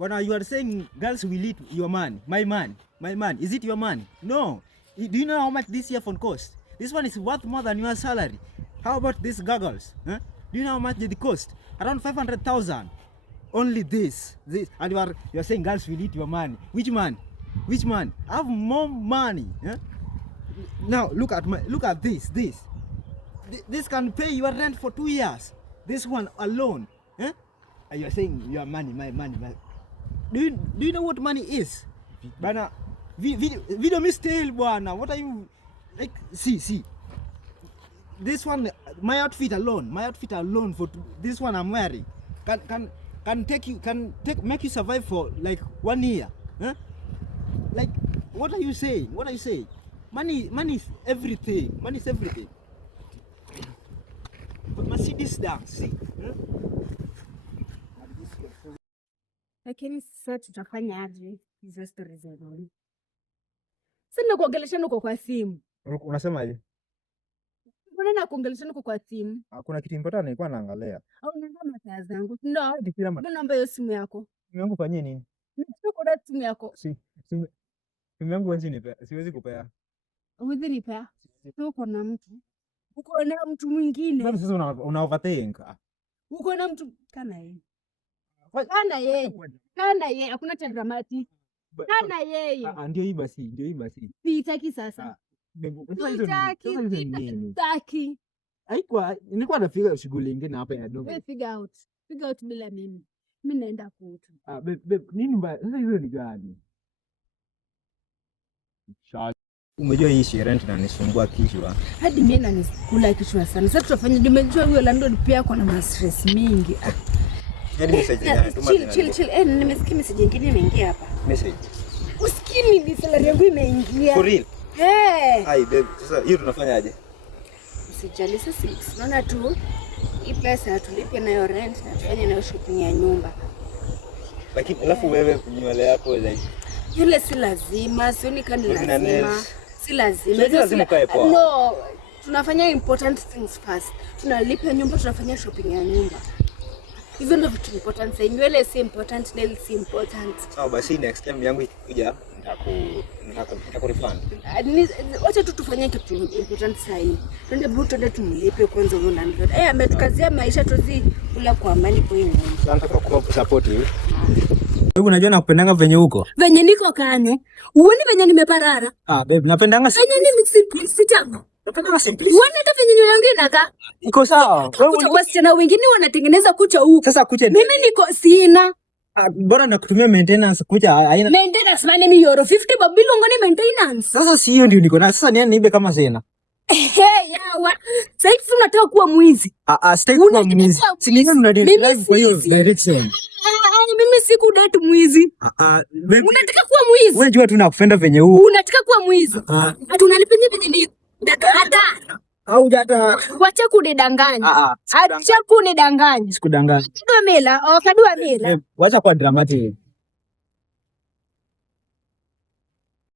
When you are saying girls will eat your money, my money, is it your money? No. Do you know how much this earphone cost? This one is worth more than your salary. How about these goggles? Huh? Do you know how much they cost? Around 500,000. Only this, and you are saying girls will eat your money. Which man? Which man? I have more money. Huh? Now look at this. This can pay your rent for 2 years. This one alone. Huh? And you are saying your money, my money. Do you know what money is? Bana, video mistake bwana. What are you like? See. This one, my outfit alone for this one I'm wearing can make you survive for like 1 year. Huh? Like, what are you saying? Money is everything. Money is everything. But Mercedes down, see. Huh? Lakini sasa tutafanya aje hizo stories za Roy? Sasa kuongeleshana kwa simu. Unasema aje? Mbona kuongeleshana kwa simu? Kuna kitu important nilikuwa naangalia. Au unaangalia masaa zangu? Ndio. Ndio namba hiyo simu yako. Simu yangu fanyie nini? Niko na simu yako. Simu yangu huwezi nipea. Siwezi kupea. Huwezi nipea? Uko na mtu. Uko na mtu mwingine. Mbona sasa una overthink? Uko na mtu kana yeye. Kana yeye, hakuna cha dramatic. Kana yeye. Ndio hii basi. Sitaki sasa. Sitaki. Haikuwa nilikuwa nafiga shughuli nyingine hapa ya dogo. Wewe figure out bila mimi. Mimi naenda kwetu. Babe, nini mbaya? Sasa hizo ni gani? Umejua hii sherehe inanisumbua kichwa. Hadi mimi nanikula kichwa sana. Sasa tutafanya nimejua huyo landlord pia ako na stress mingi. Yaani message inatuma. Chill. Nimesikia message nyingine imeingia hapa. Message. Usikini ni salary yangu imeingia. For real? Hai babe, sasa hiyo tunafanyaje? Usijali sasa, unaona tu hii pesa tulipe nayo rent na tufanye nayo shopping ya nyumba. Lakini alafu wewe nywele yako like yule si lazima, sioni kani lazima. Si lazima. Lazima kae poa. No, tunafanya important things first. Tunalipa nyumba, tunafanya shopping ya nyumba. Hizo ndio vitu important. Sasa nywele si important, nails si important. Sawa basi next time yangu ikikuja nitakurefund. Wacha tu tufanye kitu important sasa hivi. Twende buto ndio tumlipe kwanza huyo landlord. Ametukazia maisha tuzi kula kwa amani kwa hiyo. Asante kwa kusupport hivi. Wewe unajua nakupendanga venye huko? Venye niko kanye. Uone venye nimeparara. Babe, napendanga venye ni simplicity yangu. Napendanga simplicity. Uone hata venye nywele yangu inakaa. Iko sawa. Wewe wasichana wengine wanatengeneza kucha huko. Sasa kucha mimi niko sina. Bora nakutumia maintenance kucha haina. Maintenance maana mimi euro 50 babilo ngoni maintenance. Sasa si hiyo ndio niko na. Sasa niibe kama sina. Yawa. Sasa hivi unataka kuwa mwizi. Sitaki kuwa mwizi. Si nini unadrive kwa hiyo direction. Mimi siku date mwizi. Unataka kuwa mwizi? Wewe jua tu nakupenda venye huu. Unataka kuwa mwizi? Hata unanipenda venye ni dada. Au dada. Wacha kunidanganya. Acha kunidanganya. Sikudanganya. Kadua mela. Kadua mela. Wacha kwa dramatic.